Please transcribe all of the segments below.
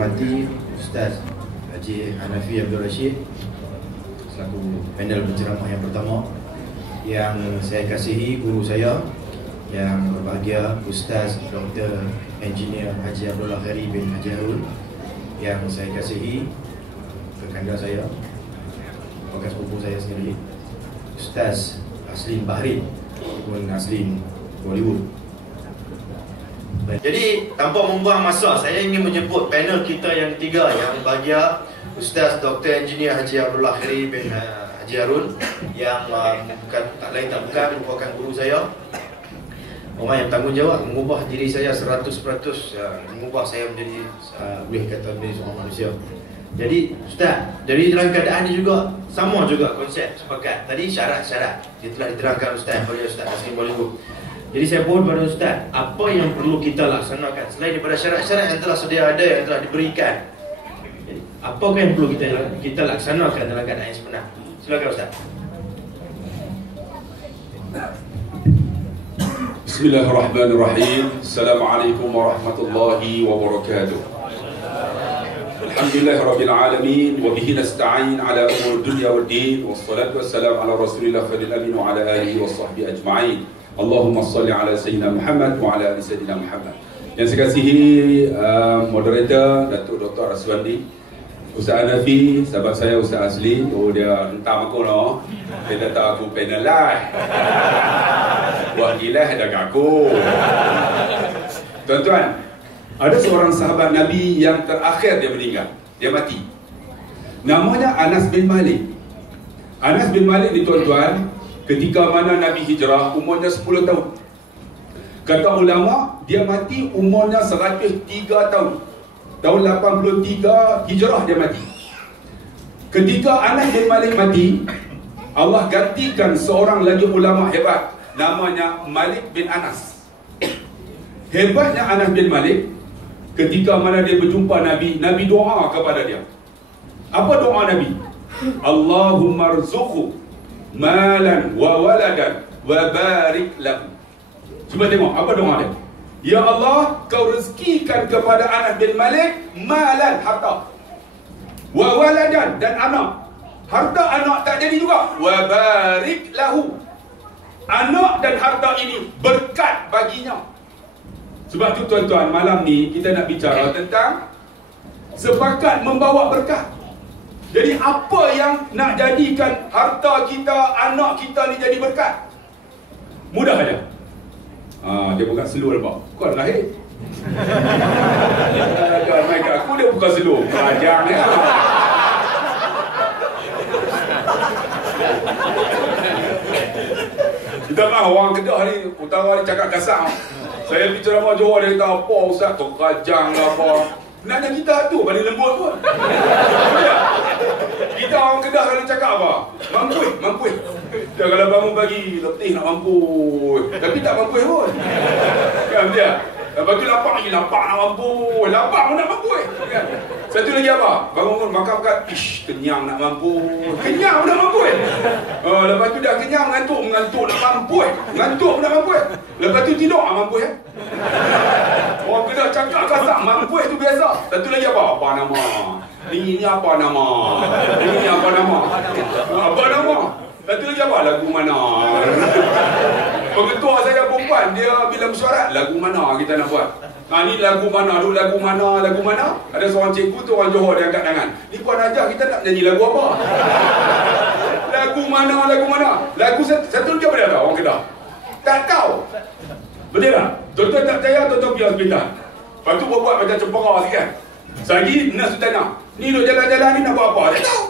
hormati Ustaz Haji Hanafi Abdul Rashid selaku panel penceramah yang pertama, yang saya kasihi guru saya yang berbahagia Ustaz Dr. Engineer Haji Abdullah Khairi bin Haji Harun, yang saya kasihi kekanda saya, bekas sepupu saya sendiri, Ustaz Aslin Bahrin pun Aslin Bollywood. Jadi tanpa membuang masa, saya ingin menyebut panel kita yang ketiga yang berbahagia Ustaz Dr. Engineer Haji Abdullah Khairi bin Haji Harun, yang bukan tak lain tak bukan merupakan guru saya, orang yang tanggungjawab mengubah diri saya 100%, mengubah saya menjadi boleh kata menjadi seorang manusia. Jadi Ustaz, dari dalam keadaan ini juga sama juga konsep sepakat tadi, syarat-syarat dia telah diterangkan Ustaz oleh Ustaz Aslin Bollywood. Jadi saya mohon kepada Ustaz, apa yang perlu kita laksanakan selain daripada syarat-syarat yang telah sedia ada, yang telah diberikan? Jadi, apakah yang perlu kita laksanakan dalam keadaan yang sebenar? Silakan Ustaz. Bismillahirrahmanirrahim. Assalamualaikum warahmatullahi wabarakatuh. Alhamdulillahirabbil alamin wa bihi nasta'in ala umur dunya waddin, wassalatu wassalamu ala rasulillah fadil amin wa ala alihi washabbihi ajma'in. Allahumma salli ala Sayyidina Muhammad wa ala ali Sayyidina Muhammad. Yang saya kasihi moderator Datuk Dr. Raswandi, Ustaz Hanafi, sahabat saya Ustaz Aslin. Oh, dia entah aku no. Dia datang aku panel live. Buat gila dah aku. Tuan-tuan, ada seorang sahabat Nabi yang terakhir dia meninggal. Dia mati. Namanya Anas bin Malik. Anas bin Malik ni tuan-tuan, ketika mana Nabi hijrah, umurnya 10 tahun. Kata ulama, dia mati umurnya 103 tahun. Tahun 83 hijrah dia mati. Ketika Anas bin Malik mati, Allah gantikan seorang lagi ulama hebat, namanya Malik bin Anas. Hebatnya Anas bin Malik, ketika mana dia berjumpa Nabi, Nabi doa kepada dia. Apa doa Nabi? Allahumma rzuqhu malan wa waladan wa barik lahu. Cuba tengok apa doa dia. Ya Allah, kau rezekikan kepada Anas bin Malik malan, harta, wa waladan, dan anak. Harta anak tak jadi juga. Wa barik lahu. Anak dan harta ini berkat baginya. Sebab tu tuan-tuan, malam ni kita nak bicara tentang sepakat membawa berkat. Jadi apa yang nak jadikan harta kita, anak kita ni jadi berkat? Mudah aja. Dia bukan slow nampak. Kau lahir. Tuan main kat aku, dia bukan slow. Panjang ya. Kita mahu orang Kedah ni, utara ni cakap kasar. Saya bicara sama Johor, dia kata apa Ustaz, terkajang lah apa. Sebenarnya kita tu paling lembut pun. Kita orang Kedah kalau cakap apa? Mampuih. Dia kalau bangun pagi, letih nak mampuih. Tapi tak mampuih pun. Kan dia? Lepas tu lapar lagi, lapar nak mampuih. Lapar pun nak mampuih. Kan? Satu lagi apa? Bangun makan-makan, kenyang nak mampuih. Kenyang pun nak mampuih. Lepas tu dah kenyang, mengantuk nak mampuih. Mengantuk pun nak mampuih. Lepas tu tidur, mampuih. Orang Kedah cakap kasar, mampuih tu biasa. Satu lagi apa? Apa nama? Ini apa nama? Ini apa nama? Apa nama? Satu lagi apa? Lagu mana? Pengetua saya perempuan, dia bila mesyuarat, lagu mana kita nak buat? Ni lagu mana? Dulu lagu mana? Lagu mana? Ada seorang cikgu tu, orang Johor, dia angkat tangan. Ni Puan ajar kita nak nyanyi lagu apa? Lagu mana? Lagu mana? Lagu satu lagi apa dia tahu orang Kedah? Tak tahu. Betul tak? Tuan-tuan tak percaya, tuan-tuan pergi hospital. Lepas tu buat macam cempera sikit kan. Sagi nurse tu tanya, ni duk jalan-jalan ni nak buat apa? Tak tahu.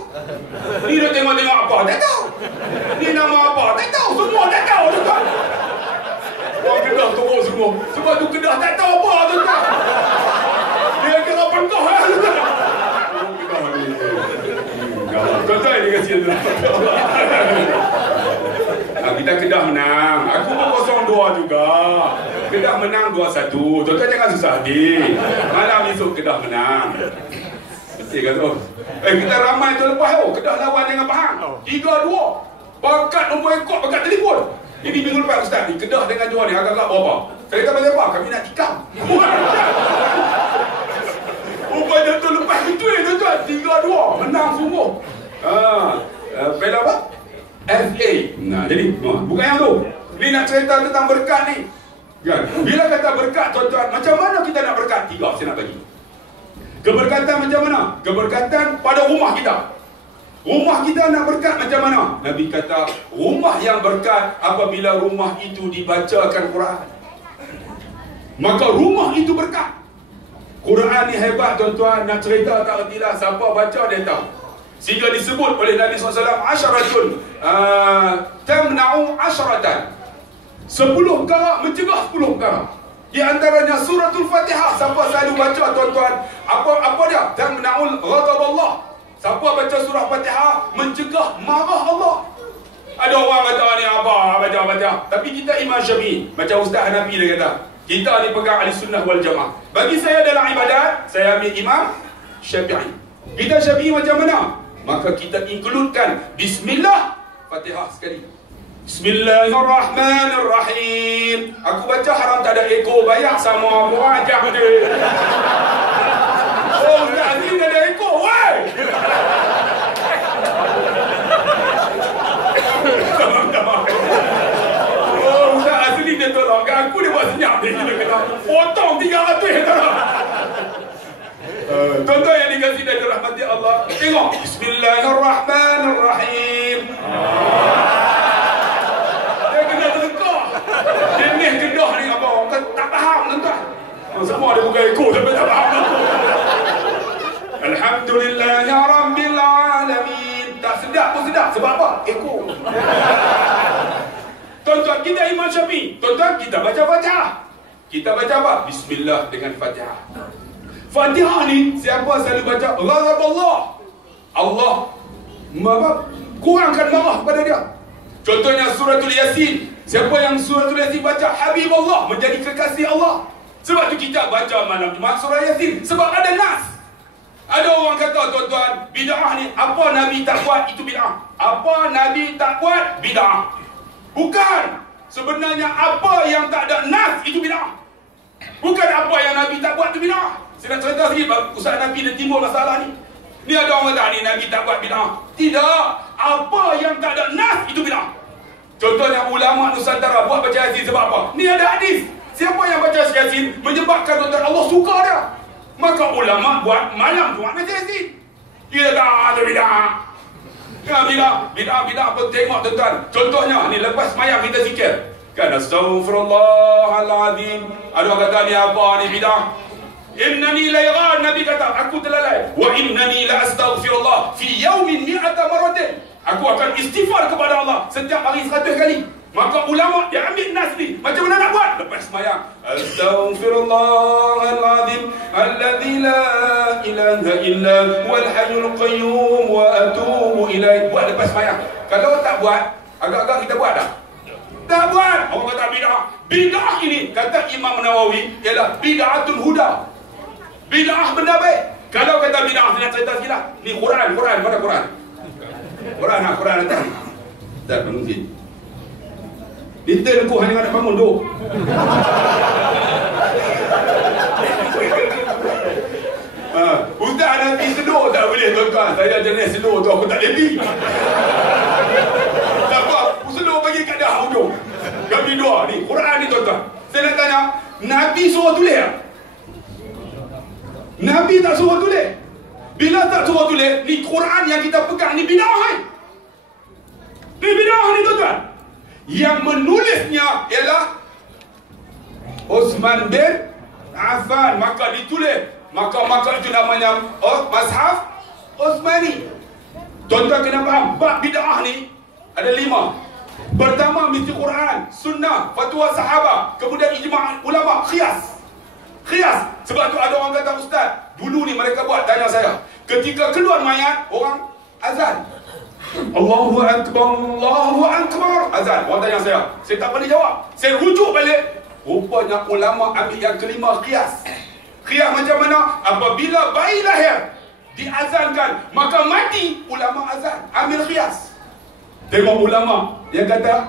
Ni duk tengok-tengok apa? Tak tahu. Ni nama apa? Tak tahu. Semua tak tahu, tuan-tuan. Orang Kedah teruk semua. Sebab tu Kedah tak tahu apa, tuan-tuan. Dia kira pengkah lah, tuan-tuan. Orang Kedah ni. Tuan-tuan dia kasi tu. Kita Kedah menang. Aku pun 0-2 juga. Kedah menang 2-1. Tuan-tuan jangan susah hati. Malam esok Kedah menang. Betul kan tu? Kita ramai tu lepas tu. Kedah lawan dengan Pahang 3-2. Bakat nombor ekor, bakat telefon. Ini minggu lepas Ustaz ni, Kedah dengan Johor ni agak-agak berapa? Saya kata pasal apa? Kami nak tikam. Rupanya tu Pen apa? FA. Nah, jadi bukan yang tu. Ni nak cerita tentang berkat ni. Kan? Bila kata berkat, tuan-tuan, macam mana kita nak berkat? 3 saya nak bagi. Keberkatan macam mana? Keberkatan pada rumah kita. Rumah kita nak berkat macam mana? Nabi kata, rumah yang berkat apabila rumah itu dibacakan Quran. Maka rumah itu berkat. Quran ni hebat, tuan-tuan. Nak cerita tak ertilah, siapa baca dia tahu. Sehingga disebut oleh Nabi SAW, asyaratun tamna'u asyaratan. 10 perkara mencegah 10 perkara. Di antaranya suratul Fatihah. Siapa selalu baca, tuan-tuan, apa dia? Tamna'ul ghadab Allah. Siapa baca surah Fatihah mencegah marah Allah. Ada orang kata ni apa baca. Tapi kita Imam Syafi'i, macam Ustaz Hanafi dia kata, kita ni pegang ahli sunnah wal jamaah. Bagi saya dalam ibadat, saya ambil Imam Syafi'i. Kita Syafi'i macam mana? Maka kita includekan Bismillah Fatihah sekali. Bismillahirrahmanirrahim. Aku baca haram tak ada ego, bayar sama aku ajak dia. Oh, Ustaz ni ada ego, woi. Oh, Ustaz asli dia tolong kan aku, dia buat senyap dia kata, potong 300 tolong. Tuan-tuan yang dikasih dari rahmati Allah, tengok Bismillahirrahmanirrahim. Dia kena terkah. Jenis kedah ni apa orang kan tak faham, tuan-tuan. Semua dia bukan ikut tapi tak faham. Alhamdulillahirabbil alamin. Tak sedap pun sedap sebab apa? Ikut. Tuan-tuan, kita Imam Syafi'i. Tuan-tuan, kita baca Fatihah. Kita baca apa? Bismillah dengan Fatihah. Fatihah ni siapa selalu baca ghadab Allah, Allah kurangkan marah kepada dia. Contohnya suratul Yasin. Siapa yang suratul Yasin baca, Habib Allah, menjadi kekasih Allah. Sebab tu kita baca malam Jumaat surah Yasin, sebab ada nas. Ada orang kata, tuan-tuan, bid'ah ni apa Nabi tak buat itu bid'ah. Apa Nabi tak buat bid'ah. Bukan. Sebenarnya apa yang tak ada nas itu bid'ah. Bukan apa yang Nabi tak buat itu bid'ah. Saya nak cerita sikit, Ustaz Nabi dia timbul masalah ni. Ni ada orang kata ni Nabi tak buat bid'ah. Tidak. Apa yang tak ada nas itu bid'ah. Contohnya ulama Nusantara buat baca Yasin sebab apa? Ni ada hadis. Siapa yang baca Yasin menyebabkan tuan-tuan Allah suka dia. Maka ulama buat malam Jumaat baca Yasin. Dia tak ada bid'ah. Bid'ah apa tengok, tuan-tuan. Contohnya ni lepas mayang kita zikir. Kan astaghfirullahalazim. Ada orang kata ni apa ni bid'ah. Innani la yaghan, Nabi kata aku telalai. Wa innani la astaghfirullah fi yawmin 100 maratin. Aku akan istighfar kepada Allah setiap hari 100 kali. Maka ulama dia ambil nas ni. Macam mana nak buat? Lepas sembahyang, astaghfirullahalazim alladzi la ilaha illa huwal hayyul qayyum wa atubu ilaih. Buat lepas sembahyang. Kalau tak buat, agak-agak kita buat tak? Tak buat. Orang kata bid'ah. Bid'ah ini kata Imam Nawawi ialah bid'atul huda. Bid'ah benda baik. Kalau kata bid'ah, saya nak cerita sikit lah. Ni Quran, mana Quran? Quran datang. Tak mungkin. Detail aku hanya nak bangun tu. Ustaz Nabi sedur tak boleh, tuan-tuan. Saya jenis sedur tu aku tak lebi. Tak apa, aku sedur bagi kat dah hujung. Kami dua ni, Quran ni, tuan-tuan. Saya nak tanya, Nabi suruh tulis tak? Nabi tak suruh tulis. Bila tak suruh tulis, ni Quran yang kita pegang ni bid'ah kan? Ni bid'ah ni, tuan-tuan. Yang menulisnya ialah Uthman bin Affan. Maka ditulis. Maka itu namanya Mazhab Uthmani. Tuan-tuan kena faham, bab bid'ah ni ada 5. Pertama mesti Quran, sunnah, fatwa sahabat, kemudian ijma' ulama, qiyas. Sebab tu ada orang kata, Ustaz, dulu ni mereka buat, tanya saya, ketika keluar mayat, orang azan. Allahu Akbar, azan. Orang tanya saya tak boleh jawab. Saya rujuk balik. Rupanya ulama ambil yang kelima, qiyas. Qiyas macam mana? Apabila bayi lahir diazankan, maka mati, ulama azan, ambil qiyas. Tengok ulama yang kata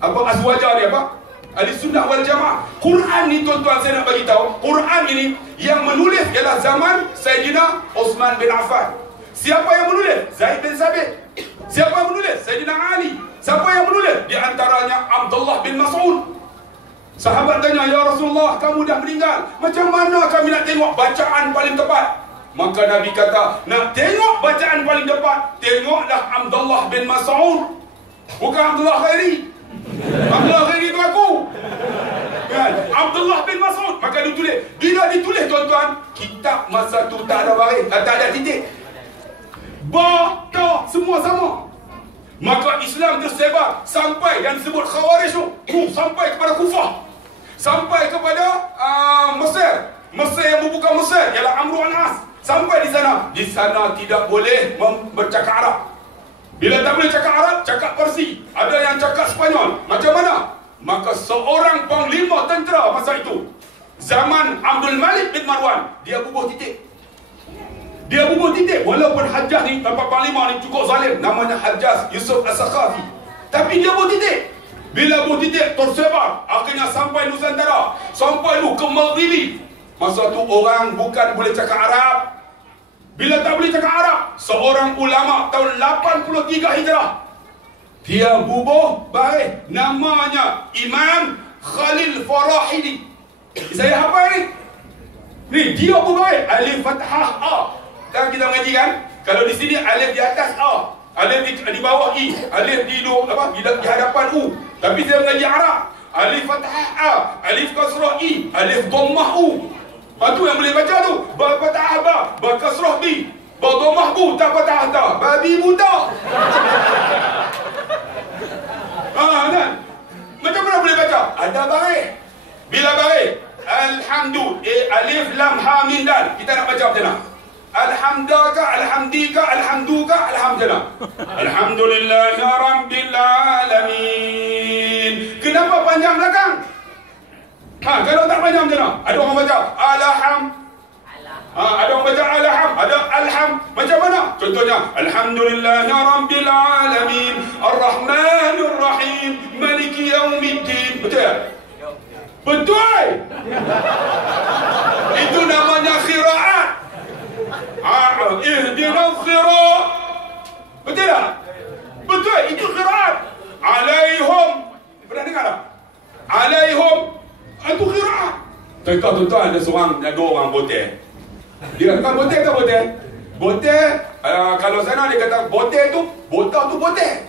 apa, azwaja dia apa? Ahli sunnah wal jamaah. Quran ni, tuan-tuan, saya nak bagi tahu, Quran ini yang menulis ialah zaman Sayyidina Uthman bin Affan. Siapa yang menulis? Zaid bin Sabit. Siapa yang menulis? Sayyidina Ali. Siapa yang menulis? Di antaranya Abdullah bin Mas'ud. Sahabat tanya, ya Rasulullah, kamu dah meninggal, macam mana kami nak tengok bacaan paling tepat? Maka Nabi kata, nak tengok bacaan paling tepat, tengoklah Abdullah bin Mas'ud, bukan Abdullah Khairi. Abdullah Khairi itu aku, kan? Abdullah bin Mas'ud. Maka ditulis. Bila ditulis, tuan-tuan, kitab masa tu tak ada baris, tak ada titik, ba, ta, semua sama. Maka Islam tersebar sampai yang disebut Khawarij tu, sampai kepada Kufah, sampai kepada Mesir. Mesir yang membuka Mesir ialah Amr bin As. Sampai di sana. Di sana tidak boleh bercakap Arab. Bila tak boleh cakap Arab, cakap Parsi. Ada yang cakap Spanyol. Macam mana? Maka seorang panglima tentera masa itu, zaman Abdul Malik bin Marwan, dia bubuh titik. Dia bubuh titik. Walaupun Hajjaj ni, tempat panglima ni cukup zalim, namanya Hajjaj Yusuf As-Sakhafi, tapi dia bubuh titik. Bila bubuh titik, tersebar. Akhirnya sampai Nusantara, sampai lu ke Maghribi. Masa tu orang bukan boleh cakap Arab. Bila tak boleh cakap Arab, seorang ulama tahun 83 Hijrah, dia bubuh baris, namanya Imam Khalil Farahidi. Saya hafal ni. Ni dia bubuh baris, alif fathah A. Kan kita mengaji kan? Kalau di sini alif di atas A, alif di bawah I, alif di hadapan U. Tapi saya mengaji Arab, alif fathah A, alif kasrah I, alif dhammah U. Itu yang boleh baca tu. Ba fathah ba, ba kasrah bi, ba dhammah bu, ta fathah ta, babi buta. Kan? Macam mana boleh baca? Ada baris. Bila baris, alhamdu, alif lam ha mim dal. Kita nak baca macam mana? Alhamdaka, alhamdika, alhamduka, alhamdulillah. Alhamdulillahi rabbil alamin. Kenapa panjang belakang? Kalau tak panjang macam mana? Ada orang baca alham. Ada orang baca alham, ada alham. Macam mana? Contohnya, alhamdulillahi rabbil alamin, arrahmanir rahim, maliki yaumiddin. Betul tak? Betul. Itu namanya qiraat. Ihdinas sirat. Betul tak? Betul, itu qiraat. Alaihum. Pernah dengar tak? Alaihum. Itu qiraat. Tuan-tuan, ada dua orang botek. Dia kata botek tak botek? Botek, kalau sana dia kata botek tu, botak tu botek.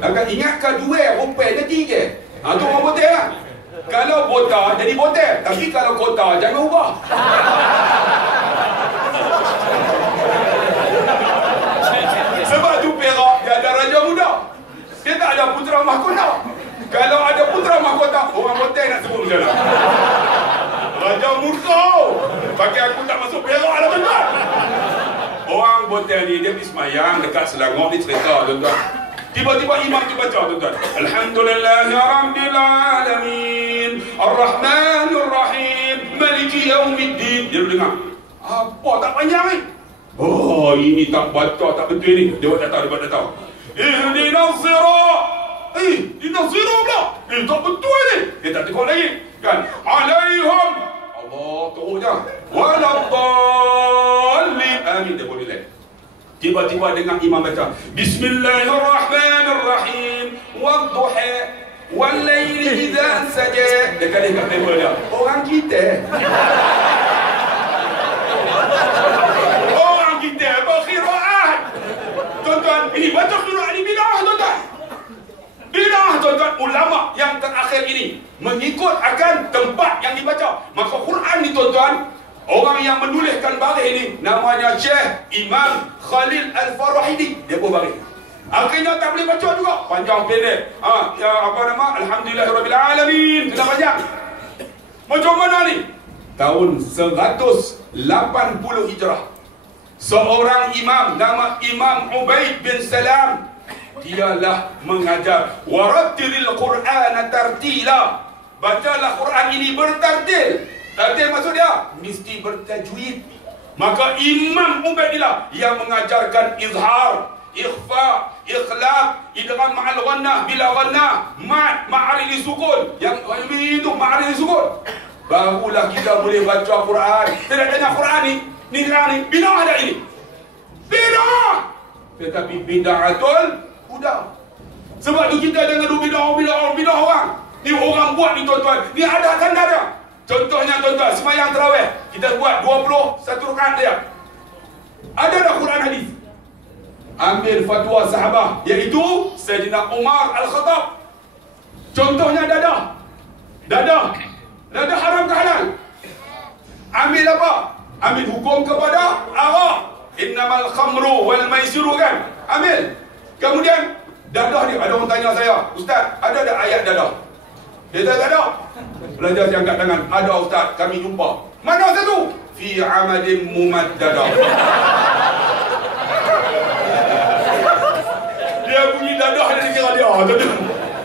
Akan ingat ke dua rupai dia tiga. Tu orang botek lah. Kalau botak jadi botek. Tapi kalau kota jangan ubah. Sebab tu Perak dia ada raja muda, dia tak ada putera mahkota. Kalau ada putera mahkota, orang botek nak sebut macam mana? Raja murka. Bagi aku tak masuk Perak lah tuan-tuan. Orang botek ni dia pergi semayang dekat Selangor, ni cerita tuan-tuan. Tiba-tiba imam tu baca tuan-tuan, alhamdulillahi rabbil alamin, arrahmanir rahim, maliki yaumiddin. Dia dengar, apa tak panjang ni? Oh, ini tak baca, tak betul ni. Dia buat tak tahu. Ihdinas sirat. Ihdinas sirat pula. Tak betul ni. Dia tak tengok lagi. Kan? Alaihim. Allah teruknya. Waladdallin. Amin. Dia boleh lain. Tiba-tiba dengar imam baca, Bismillahirrahmanirrahim, wadduha, wallaili idza saja. Dia kata kat table dia, orang kita. Tuan-tuan, ini baca qiraat ni bidah tuan-tuan. Bidah tuan-tuan. Ulama yang terakhir ini mengikut akan tempat yang dibaca. Maka Quran ni tuan-tuan, orang yang menuliskan baris ini namanya Syekh Imam Khalil Al-Farahidi. Dia pun baris. Akhirnya tak boleh baca juga. Panjang pendek. Alhamdulillahirabbil alamin. Kena panjang. Macam mana ni? Tahun 180 Hijrah. Seorang imam nama Imam Ubaid bin Salam, dialah mengajar warattilil Qur'ana tartila. Bacalah Quran ini bertartil. Tartil maksud dia mesti bertajwid. Maka Imam Ubaidillah yang mengajarkan izhar, ikhfa, ikhlab, idgham ma'al ghannah bila ghannah, ma'aril sukun. Yang itu ma'aril sukun. Barulah kita boleh baca Quran. Tidak tanya Quran ni, ni bidah ada ini. bid'ah. Tetapi bid'atul huda. Sebab tu kita jangan bid'ah orang. Ni orang buat ni tuan-tuan. Ni ada tanda dia. Contohnya tuan-tuan, semayang tarawih. Kita buat 21 rakaat dia. Ada dah Quran hadis. Ambil fatwa sahabah, iaitu Sayyidina Umar Al-Khattab. Contohnya dadah. Dadah haram ke halal? Ambil apa? Ambil hukum kepada arak. Innamal khamru wal maisiru kan? Ambil. Kemudian dadah dia, ada orang tanya saya, Ustaz, ada tak ayat dadah? Dia tak ada. Belajar dia angkat tangan. Ada Ustaz, kami jumpa. Mana satu? Fi amadin mumaddadah. Dia bunyi dadah, dia kira dia.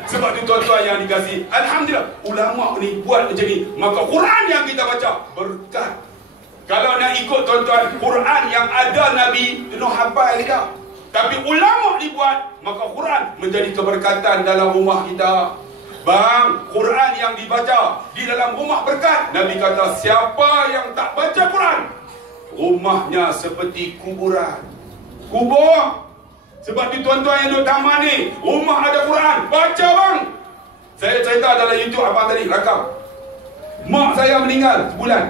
Sebab itu tuan-tuan yang dikasih, alhamdulillah, ulama ni buat macam ni. Maka Quran yang kita baca berkat. Kalau nak ikut tuan-tuan, Quran yang ada Nabi, kena hafal kita. Tapi ulama dibuat, maka Quran menjadi keberkatan dalam rumah kita. Bang, Quran yang dibaca di dalam rumah berkat. Nabi kata, siapa yang tak baca Quran, rumahnya seperti kuburan. Kubur. Sebab di tuan-tuan yang duduk taman ni, rumah ada Quran, baca bang. Saya cerita dalam YouTube abang tadi, rakam. Mak saya meninggal sebulan.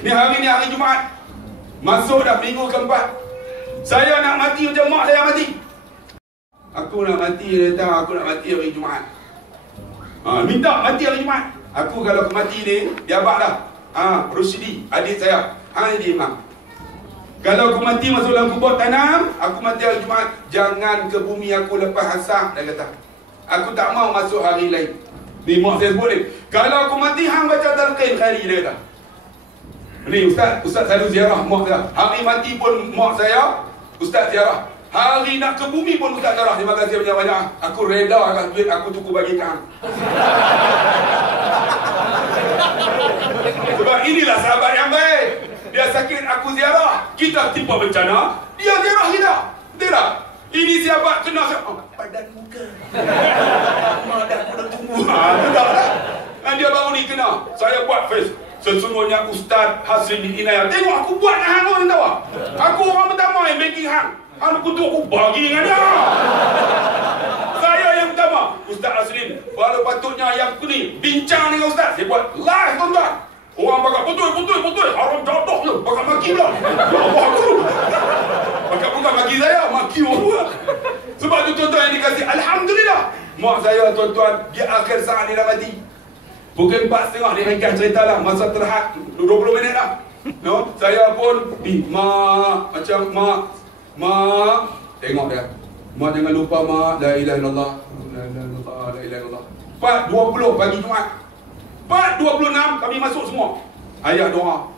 Ni hari Jumaat. Masuk dah minggu keempat. Saya nak mati macam mak saya mati. Aku nak mati, dia tahu aku nak mati hari Jumaat. Minta mati hari Jumaat. Aku kalau aku mati ni, dia abang dah. Rusdi, adik saya. Dia imam. Kalau aku mati masuk dalam kubur tanam, aku mati hari Jumaat, jangan ke bumi aku lepas asar, dia kata. Aku tak mau masuk hari lain. Ni mak saya sebut ni. Kalau aku mati, hang baca talqin khairi, dia kata. Ni Ustaz selalu ziarah mak saya. Hari mati pun mak saya, Ustaz ziarah. Hari nak ke bumi pun Ustaz ziarah. Terima kasih banyak-banyak. Aku reda akan duit aku cukup bagi kang. Sebab inilah sahabat yang baik. Dia sakit, aku ziarah. Kita timpa bencana, dia ziarah kita. Betul tak? Ini sahabat kena padan muka. Mak dah aku dah tunggu. Betul tak? Dia baru ni kena. Saya buat face. Sesungguhnya Ustaz Hasrin bin Inayah. Tengok aku buat hang orang tahu. Aku orang pertama yang banking hang. Hang kutu aku bagi dengan dia. Saya yang pertama. Ustaz Hasrin, baru patutnya yang ni bincang dengan Ustaz. Saya buat live tuan-tuan. Orang bakal betul. Haram jodoh je. Bakal maki pula. Ya Allah aku. Bakal bukan maki saya, maki orang. Sebab tu tuan-tuan yang dikasih, alhamdulillah. Mak saya tuan-tuan, di akhir saat dia dah mati. Pukul 4.30 dia ringkas cerita lah. Masa terhad 20 minit lah. No? Saya pun mak, macam mak, tengok dia. Mak jangan lupa mak, la ilaha illallah. La ilaha illallah. 4.20 pagi Jumaat. 4.26 kami masuk semua. Ayat doa.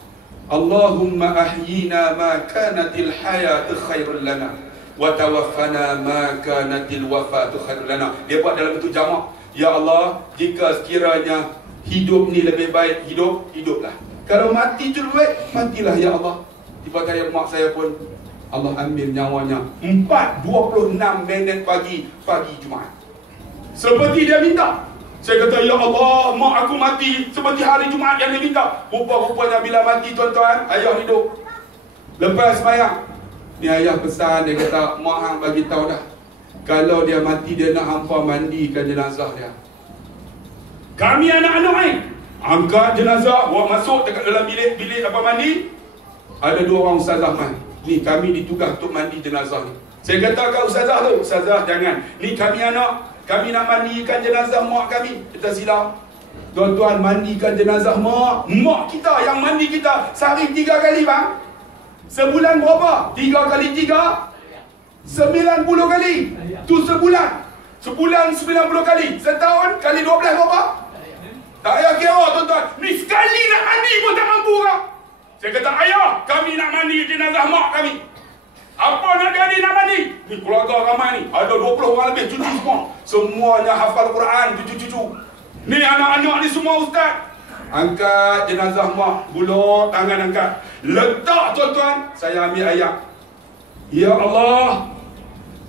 Allahumma ahyina ma kanatil hayatu khairul lana wa tawaffana ma kanatil wafatu khairul lana. Dia buat dalam bentuk jamak. Ya Allah, jika sekiranya hidup ni lebih baik, hiduplah. Kalau mati tu lebih baik, matilah ya Allah. Tiba-tiba mak saya pun Allah ambil nyawanya 4.26 minit pagi Jumaat. Seperti dia minta. Saya kata, ya Allah, mak aku mati seperti hari Jumaat yang dia minta. Rupa-rupanya bila mati tuan-tuan, ayah hidup. Lepas semayang, ni ayah pesan, dia kata, mak hang bagi tahu dah, kalau dia mati, dia nak hampa mandikan jenazah dia. Kami anak-anak ni angkat jenazah, buat masuk dekat dalam bilik apa mandi. Ada 2 orang ustazah man. Ni kami ditugas untuk mandi jenazah ni. Saya kata kat ustazah tu, ustazah jangan. Ni kami anak, kami nak mandikan jenazah mak kami. Kita silap. Tuan-tuan, mandikan jenazah mak kita yang mandi kita sehari 3 kali bang. Sebulan berapa? 3 kali 3 90 kali. Tu sebulan. Sebulan 90 kali. Setahun kali 12 berapa? Tak payah kira tuan-tuan. Ni sekali nak mandi pun tak mampu kah? Saya kata, ayah, kami nak mandi jenazah mak kami. Apa nak jadi nak mandi? Ni keluarga ramai ni. Ada 20 orang lebih cucu semua. Semuanya hafal Quran, cucu-cucu. Ni anak-anak ni semua ustaz. Angkat jenazah mak, bulur tangan angkat. Letak tuan-tuan, saya ambil ayat. Ya Allah,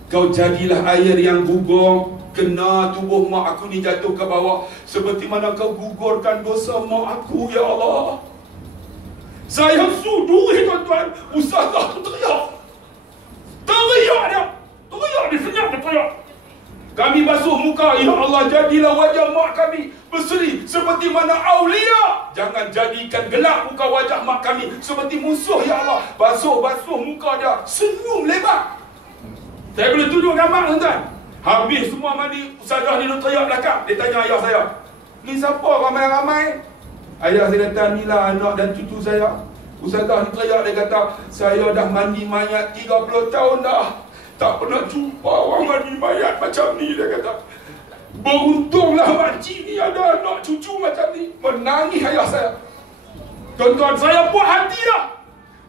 kau jadilah air yang gugur kena tubuh mak aku ni jatuh ke bawah, seperti mana kau gugurkan dosa mak aku, ya Allah. Saya suduri tuan-tuan. Ustazah tu teriak. teriak dia. Teriak dia, senyap dia teriak. Kami basuh muka, ya Allah, jadilah wajah mak kami berseri seperti mana aulia. Jangan jadikan gelap muka wajah mak kami seperti musuh, ya Allah. Basuh muka dia, senyum lebar. Saya boleh tunjuk gambar, tuan-tuan. Habis semua mandi, ustazah ni duduk teriak belakang. Dia tanya ayah saya, ni siapa ramai-ramai? Ayah saya kata, inilah anak dan cucu saya. Ustazah ni teriak, dia kata, saya dah mandi mayat 30 tahun dah. Tak pernah jumpa orang mandi mayat macam ni, dia kata. Beruntunglah makcik ni ada anak cucu macam ni. Menangis ayah saya. Tuan-tuan, saya puas hati dah.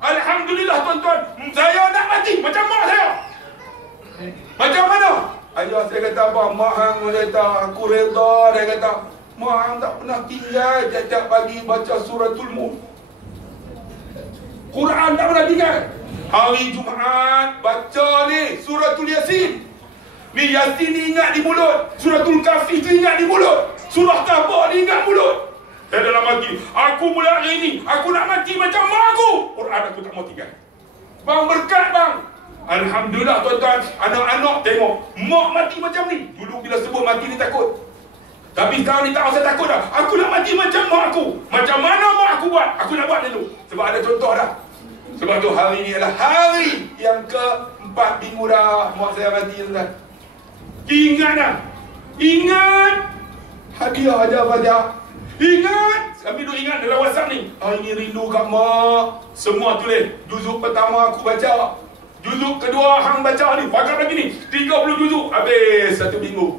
Alhamdulillah, tuan-tuan. Saya nak mati macam mak saya. Macam mana? Ayah saya kata, abang, mak hang, dia kata, aku reda, dia kata. Mak hang tak pernah tinggal tiap-tiap pagi baca suratul Mulk. Quran tak pernah tinggal. Hari Jumaat baca ni suratul Yasin. Ni Yasin ni ingat di mulut. Suratul Kahfi tu ingat di mulut. Surah Kahbah ni ingat mulut. Saya dalam hati, aku mulai hari ni, aku nak mati macam mak aku. Quran aku tak mau tinggal. Bang, berkat bang. Alhamdulillah, tuan-tuan. Anak-anak tengok mak mati macam ni. Dulu bila sebut mati ni takut. Tapi sekarang ni tak rasa takut dah. Aku nak mati macam mak aku. Macam mana mak aku buat, aku nak buat dulu. Sebab ada contoh dah. Sebab tu hari ni adalah hari yang ke-4 minggu dah mak saya mati, tuan-tuan. Ingat dah. Ingat hadiah aja. Ingat. Kami duk ingat dalam WhatsApp ni. Hari ni rindu kat mak. Semua tulis. Juzuk pertama aku baca. Juzuk kedua hang baca ni. Pakai lagi ni. 30 juzuk. Habis 1 minggu.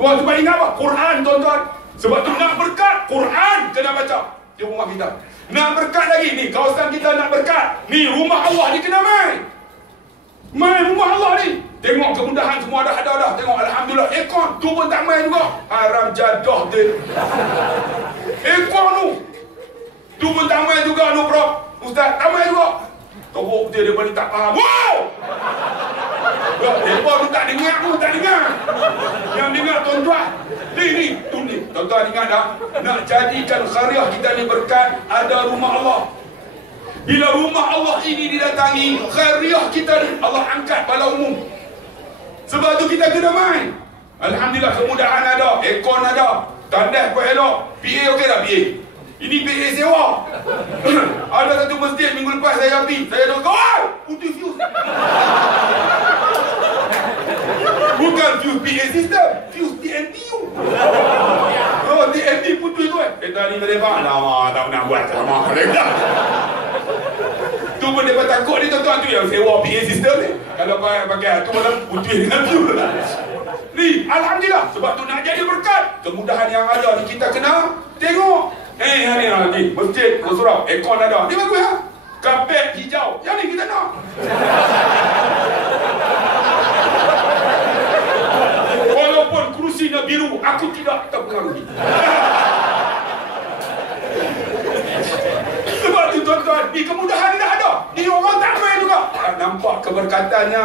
Wah, sebab ingat apa? Quran, tuan-tuan. Sebab tu nak berkat, Quran kena baca di rumah kita. Nak berkat lagi ni, kawasan kita nak berkat. Ni rumah Allah ni kena main. Main rumah Allah ni. Tengok kemudahan semua dah ada dah. Tengok alhamdulillah aircon tu pun tak main juga. Haram jadah dia. Aircon tu pun tak main juga tu, bro. Ustaz, tak main juga. Teruk dia paling tak faham. Wow! Aircon tu tak dengar tu, tak dengar. Yang dengar tuan-tuan. Ni, tuan-tuan ingat dah. Nak jadikan khariah kita ni berkat, ada rumah Allah. Bila rumah Allah ini didatangi, khariah kita ni Allah angkat bala umum. Sebab tu kita kena main. Alhamdulillah, kemudahan ada, aircon ada, tandas pun elok. PA okey tak PA? Ini PA sewa. Ada satu masjid minggu lepas saya pergi, saya dah kau putih fuse. Bukan fuse PA system, fuse TNT. Oh, TNT putih tu tadi terlepas. Lama tak nak buat sama. Tu pun dia takut ni, tuan-tuan, tu yang sewa PA system ni. Kalau pakai tu malam putih dengan tu. Ni, alhamdulillah. Sebab tu nak jadi berkat. Kemudahan yang ada ni kita kena tengok. Hari ni masjid Surau, aircon ada. Ni bagus ya. Kapet hijau. Yang ni kita nak. Walaupun kerusinya biru, aku tidak terpengaruhi. Sebab tu, tuan-tuan, ni kemudahan ni dah ada. Ni orang tak main juga. Nampak keberkatannya.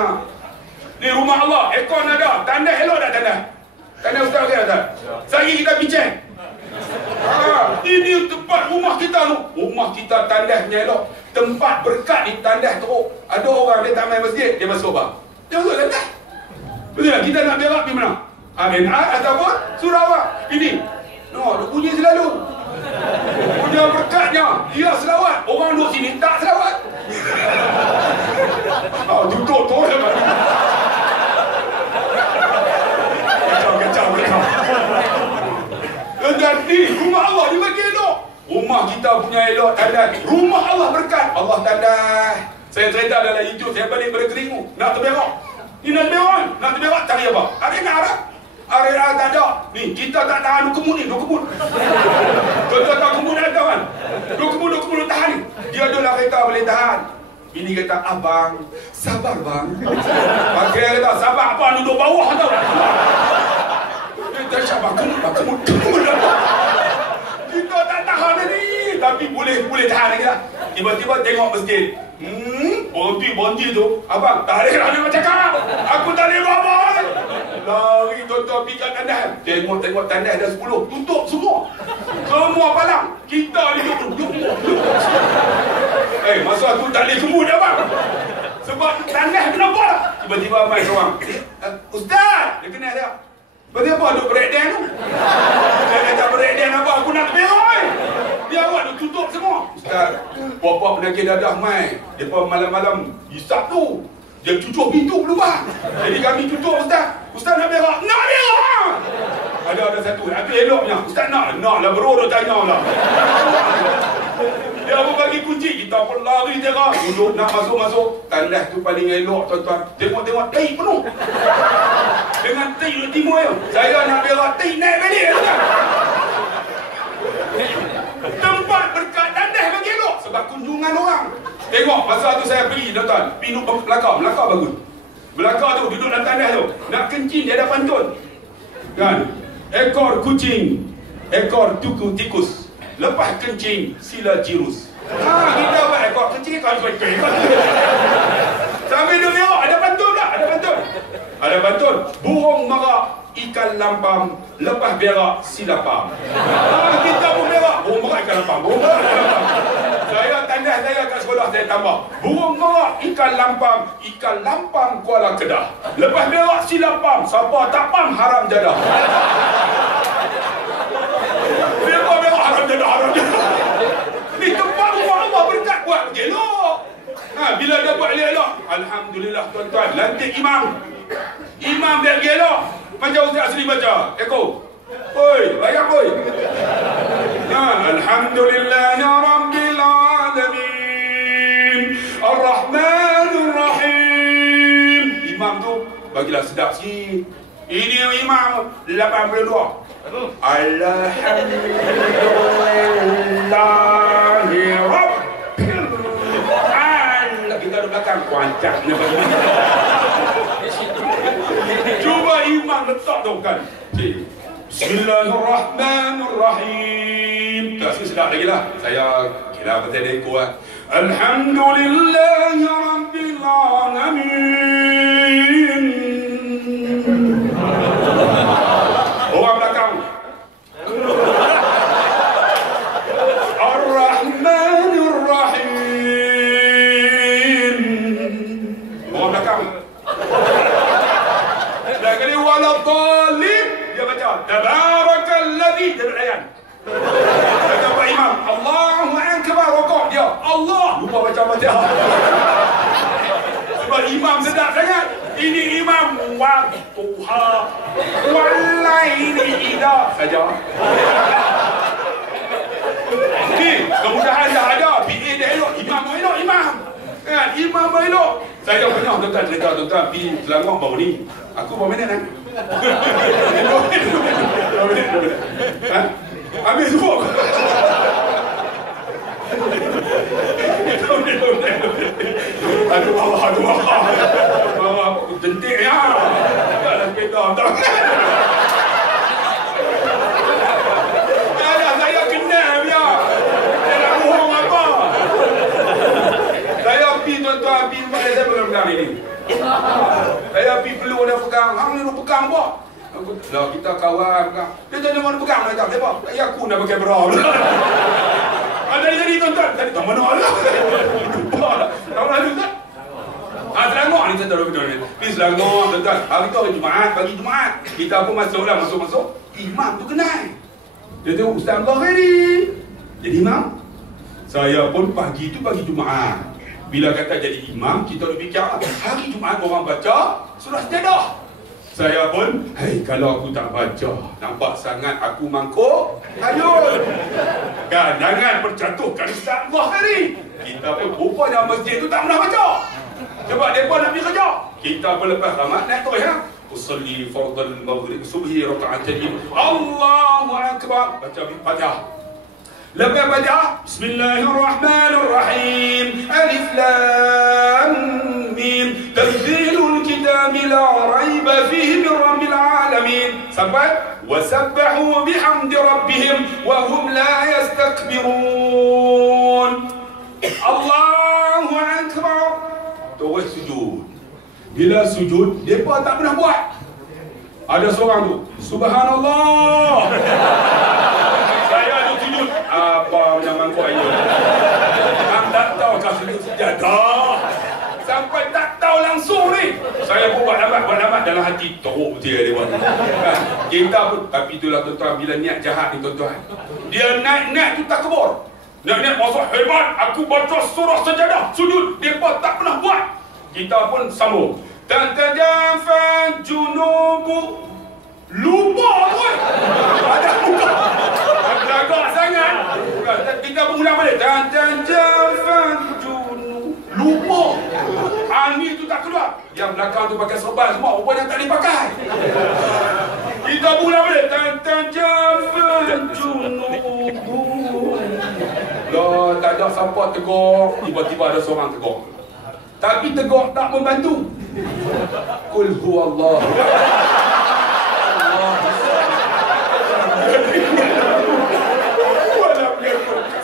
Ni rumah Allah, aircon ada. Tanda elok tak tanda? Tanda ustaz okey tak? Sehari kita bincang. Ini tempat rumah kita tu. Rumah kita tandasnya elok. Tempat berkat ni tandas teruk. Ada orang dia tak main masjid, dia masuk bang. Dia masuk tandas. Betul tak? Kita nak berak pergi mana? RNI ataupun Sarawak. Ini. No, dia bunyi selalu. Punya berkatnya. Dia selawat. Orang duduk sini tak selawat. Duduk tu. Kacau. Dan ni rumah Allah ni bagi elok. Rumah kita punya elok tandas. Rumah Allah berkat. Allah tandas. Saya cerita dalam YouTube, saya balik pada Keringu. Nak terberak. Ni nak terberak. Nak terberak cari apa? Arena. Arena tak ada. Ni kita tak tahan 2 kebun ni. 2 kebun. Tuan-tuan tahu kebun ada kan? 2 kebun tahan ni. Dia adalah kereta boleh tahan. Ini kata, abang, sabar bang. Pakai kata, sabar apa? Duduk bawah tau. Kita sabar kebun. Kita tak tahan ni. Tapi boleh tahan lagi lah. Tiba-tiba tengok masjid. Bonti tu. Abang, tak boleh nak macam cakap. Aku tak boleh buat apa. Lari tuan-tuan pergi kat tandas. Tengok tandas dah 10. Tutup semua. Semua palang. Kita ni duduk. Masa aku tak boleh kemud abang. Sebab tanah kena buat. Tiba-tiba mai seorang. Ustaz, dia kenal dia. Berarti apa duk breakdance tu? Dia kata breakdance apa? Aku nak berak. Dia awak duk tutup semua. Ustaz, puak-puak penyakit dadah mai. Depa malam-malam hisap tu. Dia cucuk pintu keluar. Jadi kami tutup Ustaz. Ustaz nak berak. Nak berak. Ada satu. Aku eloknya. Ustaz nak lah bro dah tanya lah. Dia pun bagi kunci. Kita pun lari terak. Duduk nak masuk-masuk. Tandas tu paling elok tuan-tuan. Tengok-tengok tahi penuh. Dengan tahi duduk timur je. Saya nak berak tahi naik balik. Tempat berkat tandas bagi elok. Sebab kunjungan orang. Tengok masa tu saya pergi tuan-tuan. Pinuk belakang bagus. Belakang tu duduk dalam tandas tu. Nak kencing dia ada pantun. Kan? Ekor kucing, ekor tikus. Lepas kencing, sila jirus. Kita buat ekor kencing, ekor kucing. Sambil dia lewat, ada pantun tak? Ada pantun. Burung merak, ikan lampam. Lepas berak, sila pam. Kita pun berak. Burung merak, ikan lampam. Saya tandas saya kat sekolah, saya tambah. Burung merak, ikan lampam Kuala Kedah. Lepas berak, sila pam. Siapa tak pam, haram jadah. Siapa berak, haram jadah. Ni tempat rumah Allah berkat buat elok. Bila dia buat elok, alhamdulillah tuan-tuan, lantik imam dia elok. Macam Ustaz Asli baca, Eko. Oi, layak oi. Alhamdulillah ya Rabbil Alamin. Ar-Rahmanur Rahim. Imam tu bagilah sedap sikit. Ini imam 82. Alhamdulillahi Rabbil Alamin. Kita ada belakang kuancak. Cuba imam letak tu kan. Bismillahirrahmanirrahim. Tak sedap lagi lah. Saya kira betul dia kuat. Alhamdulillahi Rabbil Alamin. Orang belakang. Ar-Rahmanir Rahim. Orang belakang. Dah kali wala talib. Dia baca Tabarakalladzi. Dia berayan. Kata Pak Imam, Allahu Akbar, rokok dia. Allah. Lupa baca Fatihah. Sebab imam sedap sangat. Ini imam Waqtuha Walaili Idha saja. Ni kemudahan dah ada. PA dah elok. Imam kan? Imam elok. Saya pernah tuan-tuan cerita tuan-tuan pergi Selangor baru ni. Aku berapa minit kan? 2 minit. Habis semua. Aduh Allah. Jentik ya. Dalam kereta tak. Saya kenal dia. Dia nak bohong apa? Saya pergi tuan-tuan, pergi rumah saya pegang ini. Saya pergi peluk dia pegang. Hang ni nak pegang apa? Lah kita kawan pegang. Dia tak mau pegang dah tak. Siapa? Ya aku nak pakai bra. Ada jadi tuan-tuan. Tadi tak mana lah. Lupa lah. Tahun lalu tak? Selangor ni saya tahu betul ni. Pergi Selangor tuan-tuan. Hari tu hari Jumaat, pagi Jumaat. Kita pun masuk. Imam tu kenal. Dia tu Ustaz Allah Khairi. Jadi imam. Saya pun pagi tu pagi Jumaat. Bila kata jadi imam, kita duk fikir hari Jumaat orang baca surah Sajdah. Saya pun, kalau aku tak baca, nampak sangat aku mangkuk hayun. Kan, jangan berjatuhkan Ustaz Allah Khairi. Kita pun rupanya masjid tu tak pernah baca. Sebab mereka nak pergi kerja. Kita pun lepas ramat naik terus ya. Usalli fardal maghrib subhi raka'atain. Allahu akbar. Baca Fatihah. Lepas Fatihah, Bismillahirrahmanirrahim. Alif lam mim. Tanzilul kitab la raiba fihi min rabbil alamin. Sampai wasabbahu bihamdi rabbihim wa hum la yastakbirun. Allahu akbar. Terus sujud. Bila sujud, mereka tak pernah buat. Ada seorang tu, Subhanallah. Saya ada sujud. Apa nama kau ini? Hang tak tahu kau sujud sejadah. Sampai tak Saya pun buat lambat dalam hati teruk dia buat. Kita pun, tapi itulah tuan-tuan, bila niat jahat ni tuan-tuan, dia naik tu takbur. Naik masuk hebat, aku baca surah sajadah, sujud, depa tak pernah buat. Kita pun sambung. Tantajafan junubu, lupa pun. Ada lupa. Agak sangat. Kita pun ulang balik. Tantajafan junubu, lupa. Angin tu tak keluar. Yang belakang tu pakai serban semua, rupanya tak dipakai. Kita pun ulang balik. Tantajafan junubu. Lah, tak ada siapa tegur, tiba-tiba ada seorang tegur. Tapi tegur tak membantu. Qul huwallahu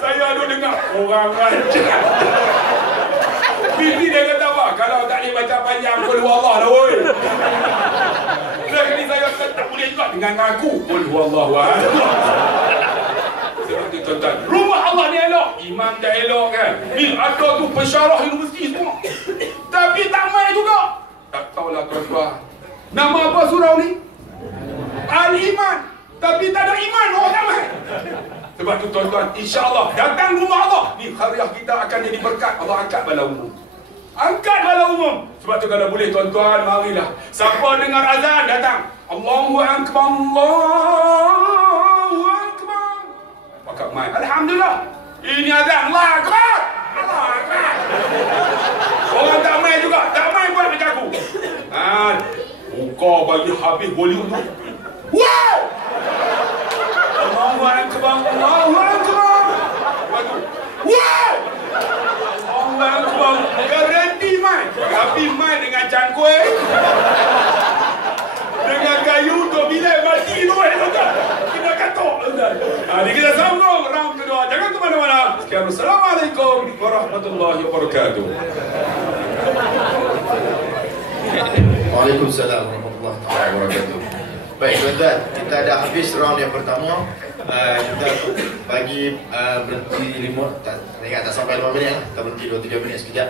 saya ada dengar orang ajar. Bibi dia kata apa? Kalau tak boleh baca panjang qul huwallahu lah woi. Lagi saya kata tak boleh juga dengan aku qul huwallahu ahad. Tuan-tuan, rumah Allah ni elok, imam dah elok kan. Ni ada tu pensyarah universiti semua. Tapi tak main juga. Tak tahulah tuan-tuan. Nama apa surau ni? Al-Iman. Tapi tak ada iman, orang tak main. Sebab tu tuan-tuan, insya-Allah datang rumah Allah. Ni khariah kita akan jadi berkat. Allah angkat bala umum. Angkat bala umum. Sebab tu kalau boleh tuan-tuan, marilah. Siapa dengar azan datang. Allahu akbar, Allahu akbar. Pakat main. Alhamdulillah. Ini azan. Allah akbar. Allah akbar. Orang tak main juga. Tak main buat macam aku. Buka bagi habis volume tu. Wow! Allahu akbar. Allahu akbar. Wow! Allahu akbar. Garanti main. Tapi main dengan cangkul. Dengan kayu tu bilik mati tu. Kita katok. Jadi kita sambung round kedua. Jangan ke mana-mana. Sekian. Assalamualaikum warahmatullahi wabarakatuh. Waalaikumsalam warahmatullahi wabarakatuh. Baik tuan-tuan, kita dah habis round yang pertama. Kita bagi berhenti remote, tak ingat tak sampai 5 minit lah. Kita berhenti 2-3 minit sekejap.